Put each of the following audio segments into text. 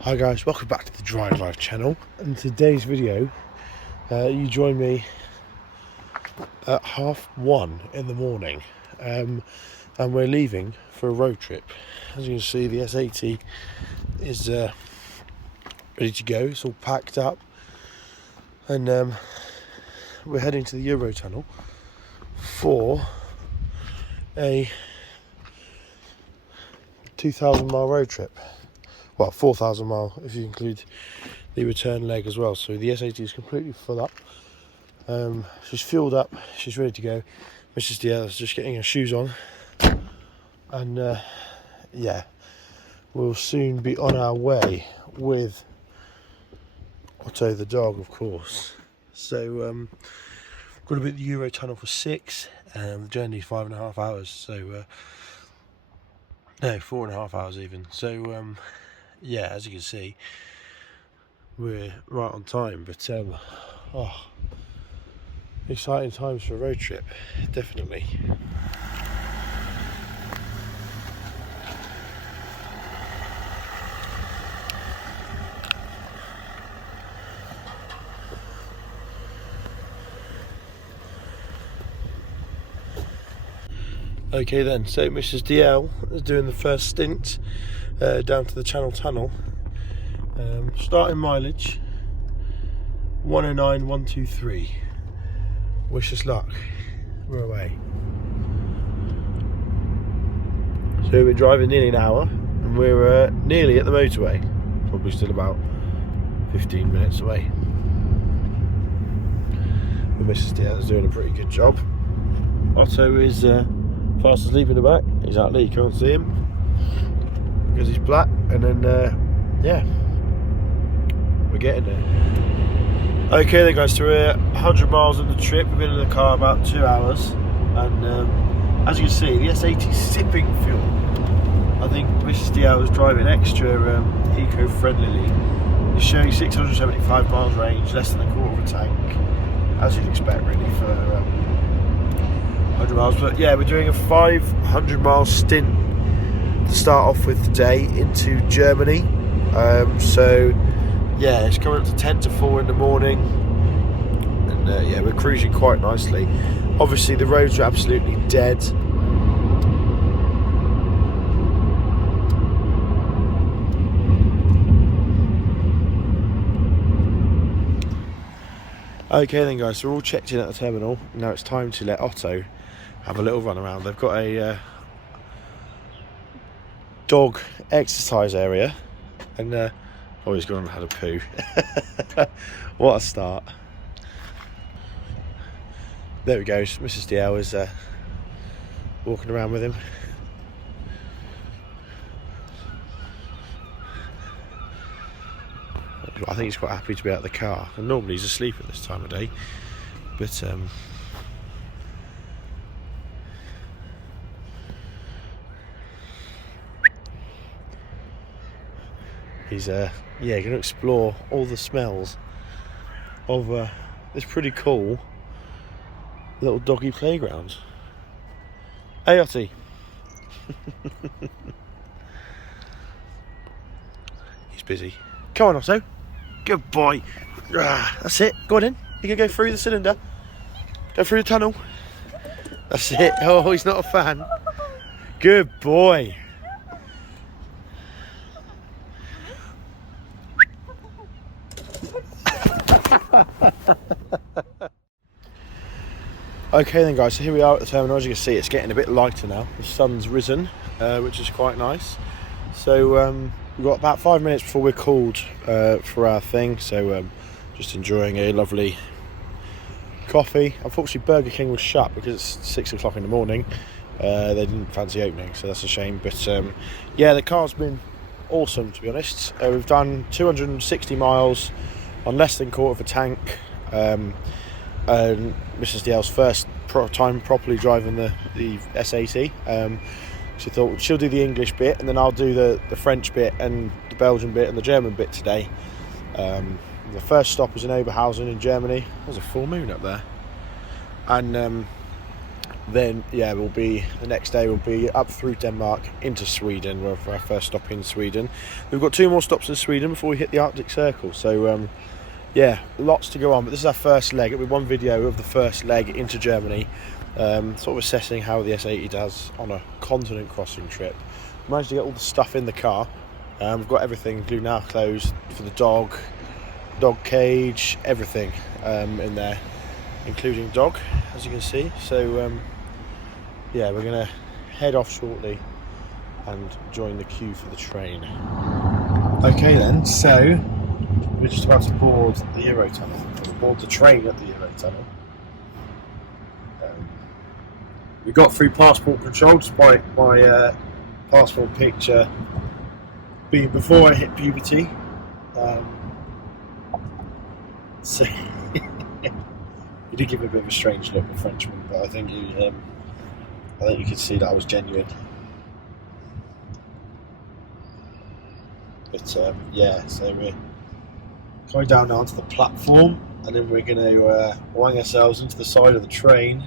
Hi guys, welcome back to the Drive Life channel. In today's video, you join me at 1:30 in the morning, and we're leaving for a road trip. As you can see, the S80 is ready to go. It's all packed up, and we're heading to the Eurotunnel for a 2,000-mile road trip. Well, 4,000 mile if you include the return leg as well. So the S80 is completely full up. She's fueled up, she's ready to go. Mrs. DL is just getting her shoes on, and yeah, we'll soon be on our way with Otto the dog, of course. So got to be at the Eurotunnel for 6, and the journey is 5.5 hours. So no, 4.5 hours even. So yeah, as you can see, we're right on time, but exciting times for a road trip, definitely. Okay then, so Mrs. DL is doing the first stint down to the Channel Tunnel. Starting mileage 109,123. Wish us luck. We're away. So we're driving nearly an hour, and we're nearly at the motorway. Probably still about 15 minutes away. But Mrs. DL is doing a pretty good job. Otto is fast asleep in the back. He's out there, you can't see him because he's black. And then yeah, we're getting there. Okay then guys, so we're 100 miles on the trip. We've been in the car about 2 hours, and as you can see, the S80 is sipping fuel. I think Mrs. DL was driving extra eco-friendlily. It's showing 675 miles range, less than a quarter of a tank, as you'd expect really for 100 miles. But yeah, we're doing a 500 mile stint to start off with today into Germany. So yeah, it's coming up to 10 to 4 in the morning, and yeah, we're cruising quite nicely. Obviously the roads are absolutely dead. Okay then guys, so we're all checked in at the terminal. Now it's time to let Otto have a little run around. They've got a dog exercise area, and oh, he's gone and had a poo. What a start. There we go, Mrs. DL is walking around with him. I think he's quite happy to be out of the car, and normally he's asleep at this time of day, but he's yeah, going to explore all the smells of this pretty cool little doggy playground. Hey Otty. He's busy. Come on Otto, good boy. That's it, go on in. You can go through the cylinder, go through the tunnel. That's it. Oh, he's not a fan. Good boy. Okay then guys, so here we are at the terminal. As you can see, it's getting a bit lighter now. The sun's risen, which is quite nice. So we've got about 5 minutes before we're called for our thing. So just enjoying a lovely coffee. Unfortunately Burger King was shut because it's 6 o'clock in the morning. They didn't fancy opening, so that's a shame. But yeah, the car's been awesome, to be honest. We've done 260 miles on less than a quarter of a tank. And Mrs. DL's first time properly driving the S80. She thought she'll do the English bit, and then I'll do the French bit and the Belgian bit and the German bit today. The first stop was in Oberhausen in Germany. There's a full moon up there, and then yeah, the next day we'll be up through Denmark into Sweden. We'll have our first stop in Sweden. We've got 2 more stops in Sweden before we hit the Arctic Circle, so yeah, lots to go on, but this is our first leg. It'll be one video of the first leg into Germany, sort of assessing how the S80 does on a continent crossing trip. We managed to get all the stuff in the car. We've got everything, including our clothes for the dog cage, everything in there, including dog, as you can see. So yeah, we're going to head off shortly and join the queue for the train. Okay then, so we're just about to board the Eurotunnel, board the train at the Eurotunnel. We got through passport control despite my passport picture being before I hit puberty. So he did give me a bit of a strange look, the Frenchman, but I think you could see that I was genuine. But yeah, so we're going down now onto the platform, and then we're going to wind ourselves into the side of the train.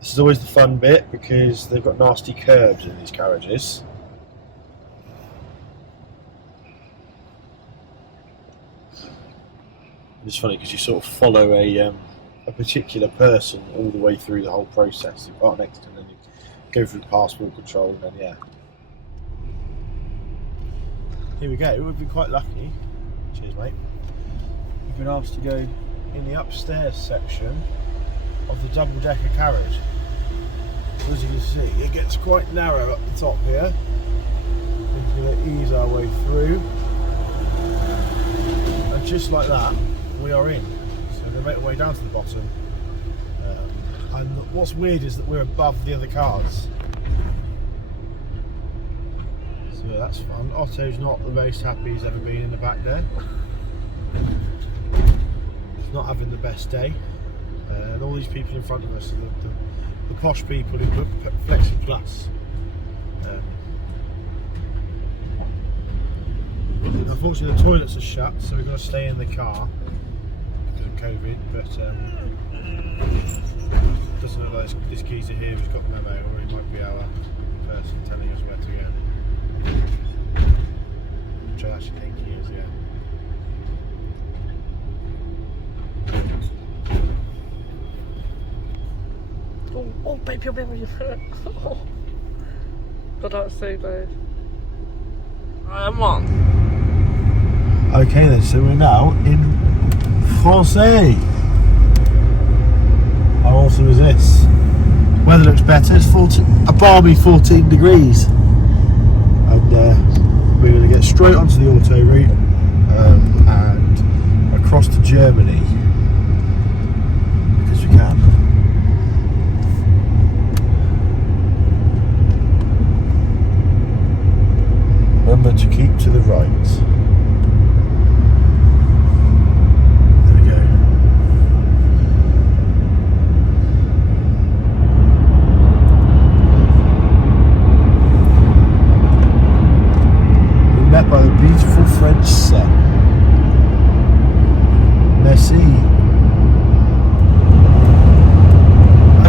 This is always the fun bit because they've got nasty curbs in these carriages. It's funny because you sort of follow a particular person all the way through the whole process. You park next to them, and then you go through passport control, and then yeah. Here we go. We've been quite lucky. Cheers, mate. We've been asked to go in the upstairs section of the double-decker carriage. So as you can see, it gets quite narrow at the top here. We're going to ease our way through, and just like that, we are in. So we're going to make our way down to the bottom. And what's weird is that we're above the other cars. So yeah, that's fun. Otto's not the most happy he's ever been in the back there. He's not having the best day. And all these people in front of us are the posh people who put Flexi Plus. Unfortunately the toilets are shut, so we're going to stay in the car because of COVID, but doesn't look like this geezer here who's got the memo, or he might be our person telling us where to go. Which I actually think he is, yeah. Oh, baby, you're very oh. God, that's so bad. I am on. Okay then, so we're now in Francais. How awesome is this? Weather looks better, it's a balmy 14 degrees. And we're going to get straight onto the auto route and across to Germany. Because we can. Remember to keep to the right. There we go. We're met by the beautiful French sun. Merci.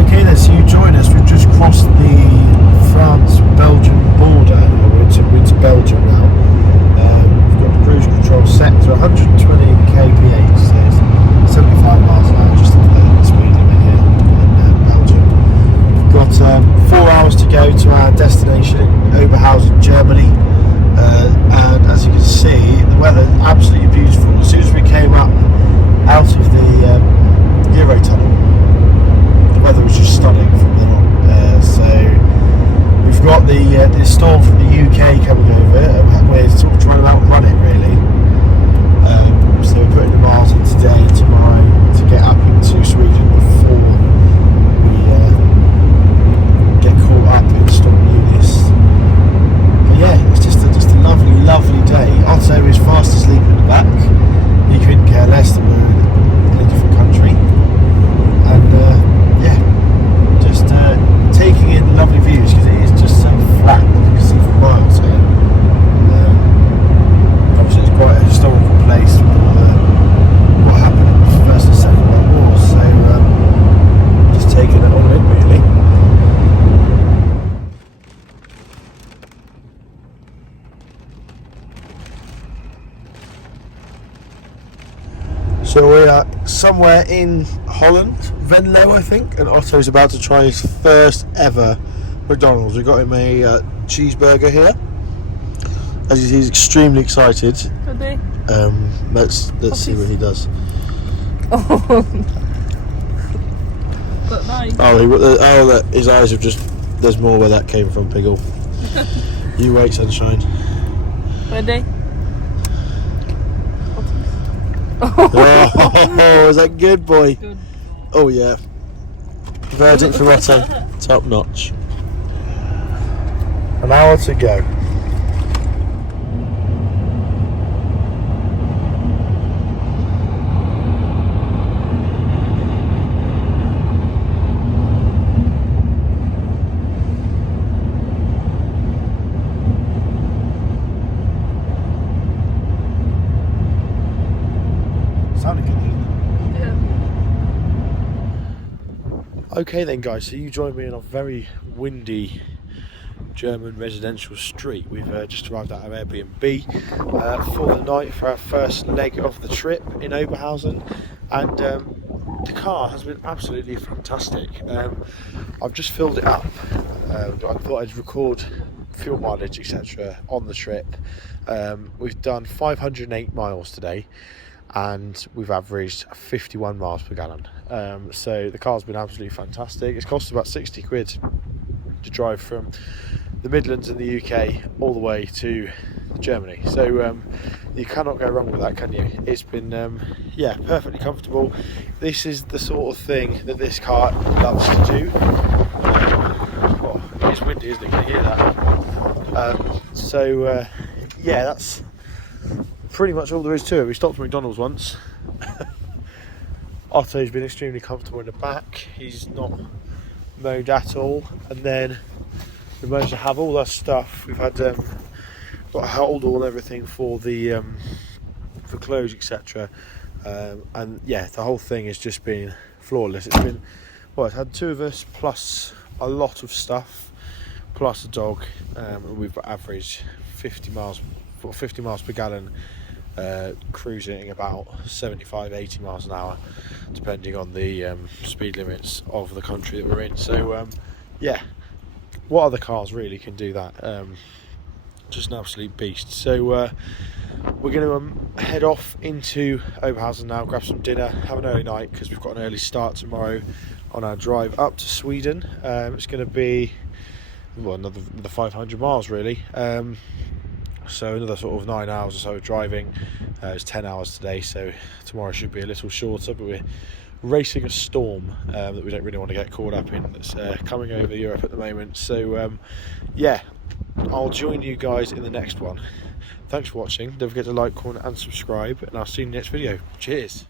Okay then, so you join us. We've just crossed the France-Belgium border. We're into Belgium now. We've got the cruise control set to 120 kph, so it's 75 miles an hour, just the speed limit here in Belgium. We've got 4 hours to go to our destination in Oberhausen, Germany, and as you can see, the weather is absolutely beautiful. As soon as we came up out of the So we're somewhere in Holland, Venlo I think, and Otto's about to try his first ever McDonald's. We got him a cheeseburger here. As he's extremely excited. Could they? Let's see what he does. Oh, but nice. Look, his eyes have just. There's more where that came from, Piggle. You wait, sunshine. Ready? Oh, is that good, boy? Good. Oh yeah. Verdict for Otto, top notch. An hour to go. Sounded good, didn't it? Yeah. Okay then guys, so you joined me in a very windy German residential street. We've just arrived at our Airbnb for the night for our first leg of the trip in Oberhausen, and the car has been absolutely fantastic. I've just filled it up. I thought I'd record fuel mileage etc. on the trip. We've done 508 miles today, and we've averaged 51 miles per gallon. So the car's been absolutely fantastic. It's cost about 60 quid to drive from the Midlands in the UK all the way to Germany. So you cannot go wrong with that, can you? It's been yeah, perfectly comfortable. This is the sort of thing that this car loves to do. Oh, it's windy, isn't it? Can you hear that? Yeah, that's pretty much all there is to it. We stopped at McDonald's once. Otto's been extremely comfortable in the back. He's not moaned at all. And then we managed to have all our stuff. We've had got a hold all and everything for the for clothes etc. And yeah, the whole thing has just been flawless. It's been, well, it's had two of us plus a lot of stuff plus a dog, and we've averaged 50 miles per gallon, cruising about 75-80 miles an hour depending on the speed limits of the country that we're in. So yeah, what other cars really can do that? Just an absolute beast. So we're going to head off into Oberhausen now, grab some dinner, have an early night because we've got an early start tomorrow on our drive up to Sweden. It's going to be, well, another 500 miles really. So another sort of 9 hours or so of driving. It's 10 hours today, so tomorrow should be a little shorter, but we're racing a storm that we don't really want to get caught up in, that's coming over Europe at the moment. So yeah, I'll join you guys in the next one. Thanks for watching. Don't forget to like, comment and subscribe, and I'll see you in the next video. Cheers.